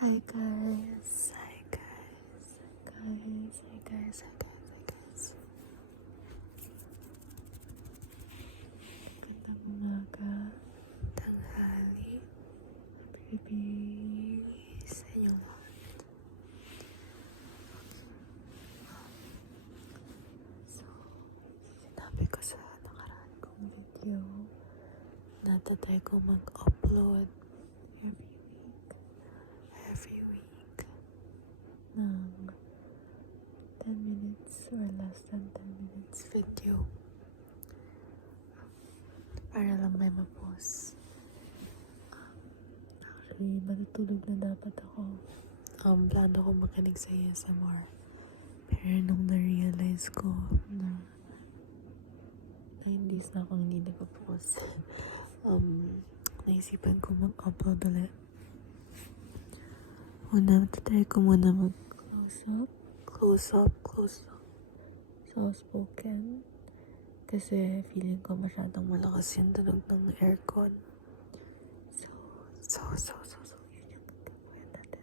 Hi guys, hi guys, hi guys, hi guys, hi guys, hi guys. Magandang umaga, tanghali, baby, sa inyong lahat. So, sinabi ko sa nakaraan kong video, natatry ko mag-upload every week ng 10 minutes or less than 10 minutes video para lang may ma-post. Actually, matutulog na dapat ako. Plano ko makinig sa ASMR. Pero nung na-realize ko na 9 days na akong hindi nag-post, naisipan ko mag-upload ulit. Una, try ko muna close up soft-spoken kasi feeling ko masyadong malakas yung tunog ng aircon. So yun yung gagawin natin.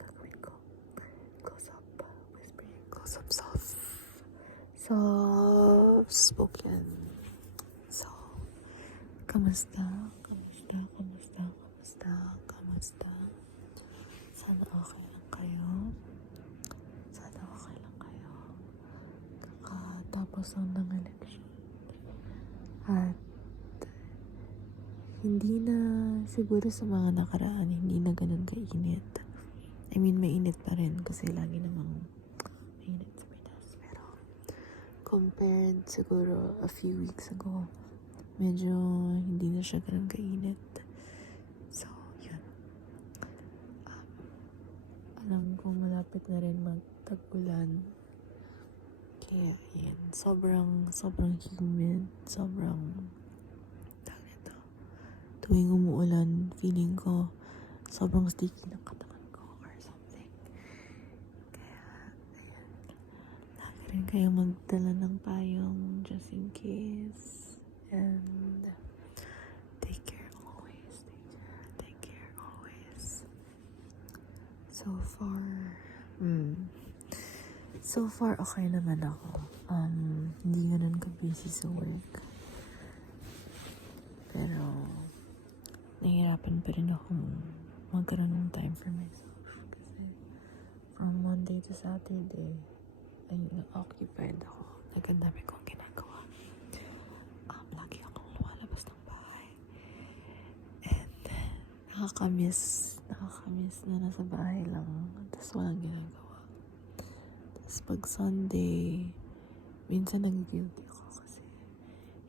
Gagawin ko close up whispering, close up soft-spoken. So, kamusta? Sana okay lang kayo. Kakatapos lang ng election. At hindi na, siguro sa mga nakaraan, hindi na ganun kainit. I mean, mainit pa rin kasi lagi namang mainit sa Pinas. Pero, compared siguro a few weeks ago, medyo hindi na siya ganun kainit. So, yun. Alam ko malapit na rin mag-tag-ulan. Kaya, yan. Sobrang humid. Tuwing umuulan, feeling ko sobrang sticky ng katawan ko or something. Kaya, ayan. Lagi rin kayo magdala ng payong just in case. And take care always. So far, okay naman ako. Hindi ganun ka-busy sa work. Pero, nahihirapan pa rin akong magkaroon ng time for myself. Kasi, from Monday to Saturday, ayun, occupied ako. Nagandami kong ginagawa. Lagi akong lumalabas ng bahay. And, nakakamiss na nasa bahay lang. Tapos walang ginagawa. Tapos pag Sunday, minsan nag-guilty ako kasi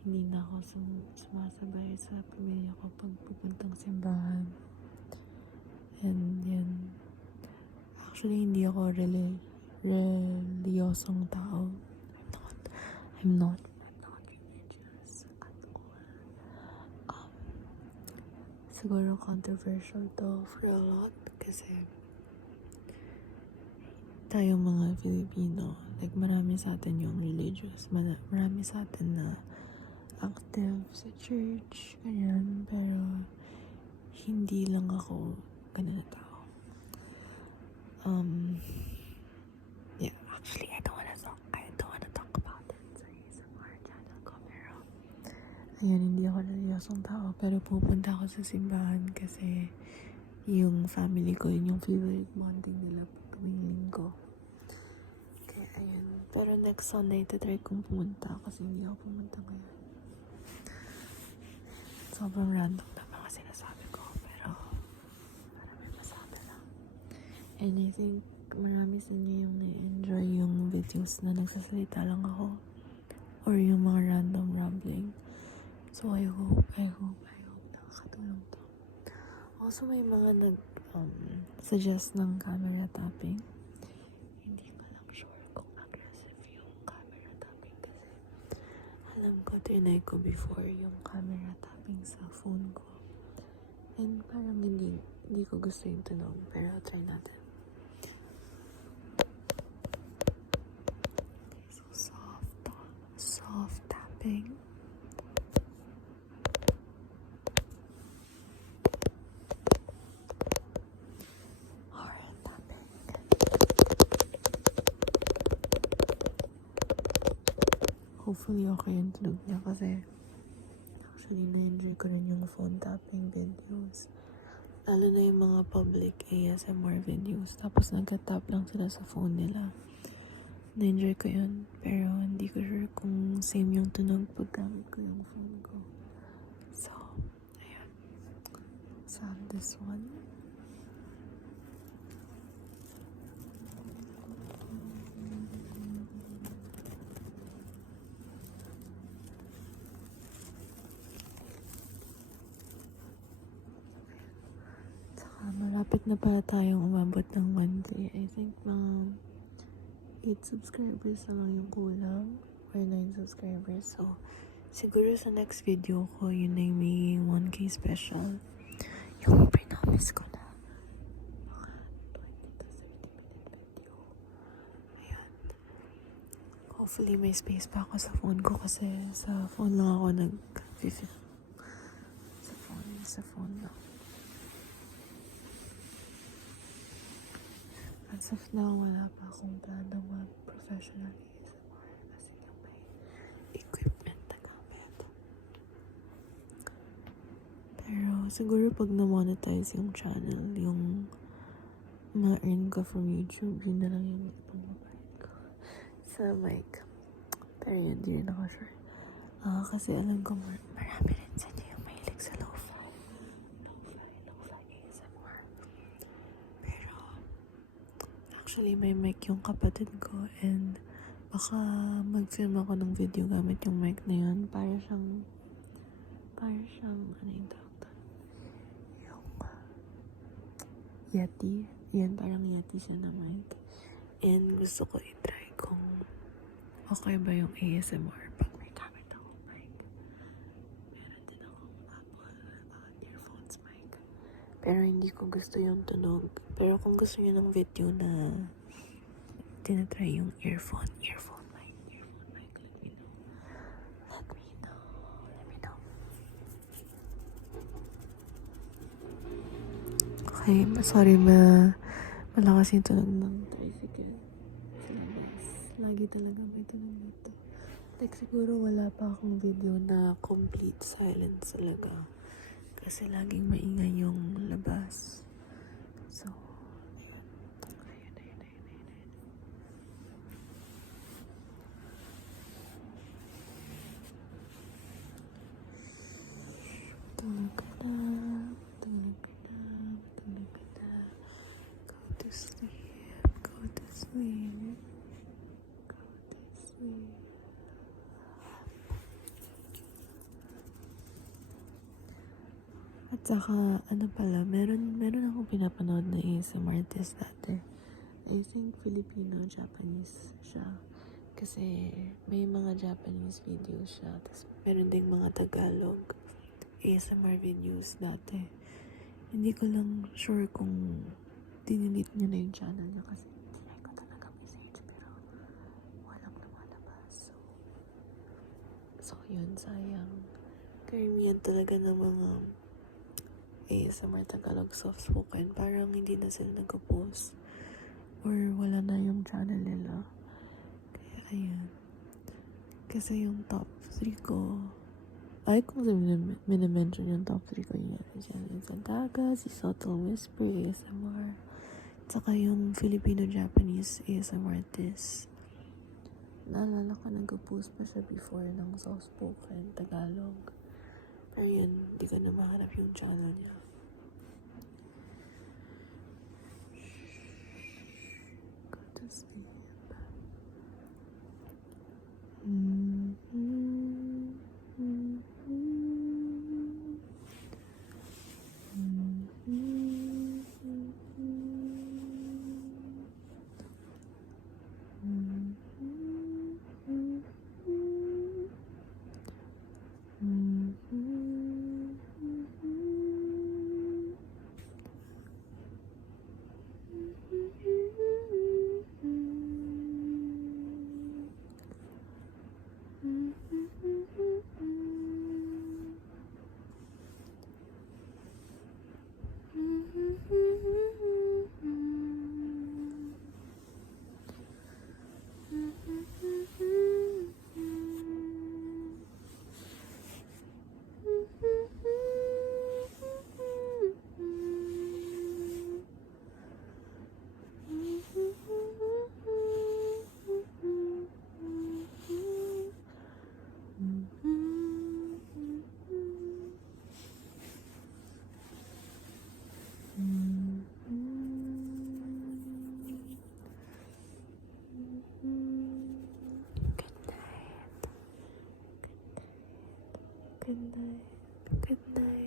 hindi na ako sumasabay sa pamilya ko pag pupuntang simbahan. And yun, actually hindi ako reliyosong tao. I'm not religious at all. Siguro controversial to for a lot kasi tayong mga Filipino, like marami sa atin yung religious, marami sa atin na active sa church, ganyan, pero hindi lang ako ganun na tao. Yeah, actually, I don't wanna talk about it sa ASMR channel ko, pero ayan, hindi ako reliyosong tao, pero pupunta ako sa simbahan kasi yung family ko, yun yung favorite bonding nila tuwing linggo. Kaya ayun. Pero next Sunday, try kong pumunta kasi hindi ako pumunta ngayon. Sobrang random na mga sinasabi ko, pero para may masabi lang. And I think marami sa inyo yung na-enjoy yung videos na nagsasalita lang ako or yung mga random rambling. So I hope nakakatulong to. Also, may mga suggest ng camera tapping. Hindi ko lang sure kung aggressive yung camera tapping kasi alam ko, trinay ko before yung camera tapping sa phone ko. And parang hindi ko gusto yung tunog, pero try natin. Okay, so soft tapping. hopefully okay yung tunog niya kasi actually na-enjoy ko rin yung phone tapping videos. Lalo na yung mga public ASMR videos. Tapos nagka-tap lang sila sa phone nila. Na-enjoy ko yun. Pero hindi ko sure kung same yung tunog pag gamit ko yung phone ko. So, ayan. Let's have this one. Malapit na pala tayong umabot ng 1K. I think mga 8 subscribers na lang yung kulang. Or 9 subscribers. So, siguro sa next video ko, yun na yung magiging 1K special. Yung pre-promise ko na. Mga 20 to 30 minute video. Ayan. Hopefully may space pa ako sa phone ko kasi sa phone lang ako sa phone lang. As of now, wala pa akong plano mag-professional ASMR kasi yung may equipment na gamit. Pero siguro pag na-monetize yung channel, yung ma-earn ko from YouTube, yun na lang yung ipang-mabait ko sa mic. Pero yun, di rin ako sure. Kasi alam ko marami rin sa inyo yung mahilig sa lo-fi ASMR. Pero actually, may mic yung kapatid ko and baka mag-film ako ng video gamit yung mic na yun. Para siyang, ano yung tawag doon? Yung Yeti. Yan, parang Yeti siya na mic. And gusto ko i-try kung okay ba yung ASMR pag may gamit akong mic. Meron din akong Apple earphones mic. Pero hindi ko gusto yung tunog. Pero kung gusto niyo ng video na tinatry yung earphone mic, let me know. Okay, sorry malakas yung tunog ng tricycle sa labas. Lagi talaga may tunog dito. Like siguro wala pa akong video na complete silence talaga. Kasi laging maingay yung labas. So, ayun. Tulog ka na. Go to sleep. At saka, ano pala, meron akong pinapanood na ASMR artist dati. I think Filipino-Japanese siya. Kasi may mga Japanese videos siya. Tapos meron ding mga Tagalog ASMR videos dati. Hindi ko lang sure kung dinelete niya na yung channel niya kasi tinry ko talaga message pero walang lumalabas. So yun, sayang. Karamihan talaga ng mga ASMR Tagalog soft-spoken, parang hindi na sila nag-post or wala na yung channel nila. Kaya ayun. Kasi yung top 3 ko, ay kung minimension yung top 3 ko yun. Si Gaga, si Subtle Whisper ASMR, tsaka yung Filipino-Japanese ASMR artist. Naalala ko nag-post pa siya before ng soft-spoken Tagalog. Pero yun, hindi ko na mahanap yung channel niya. Go to sleep. Good night.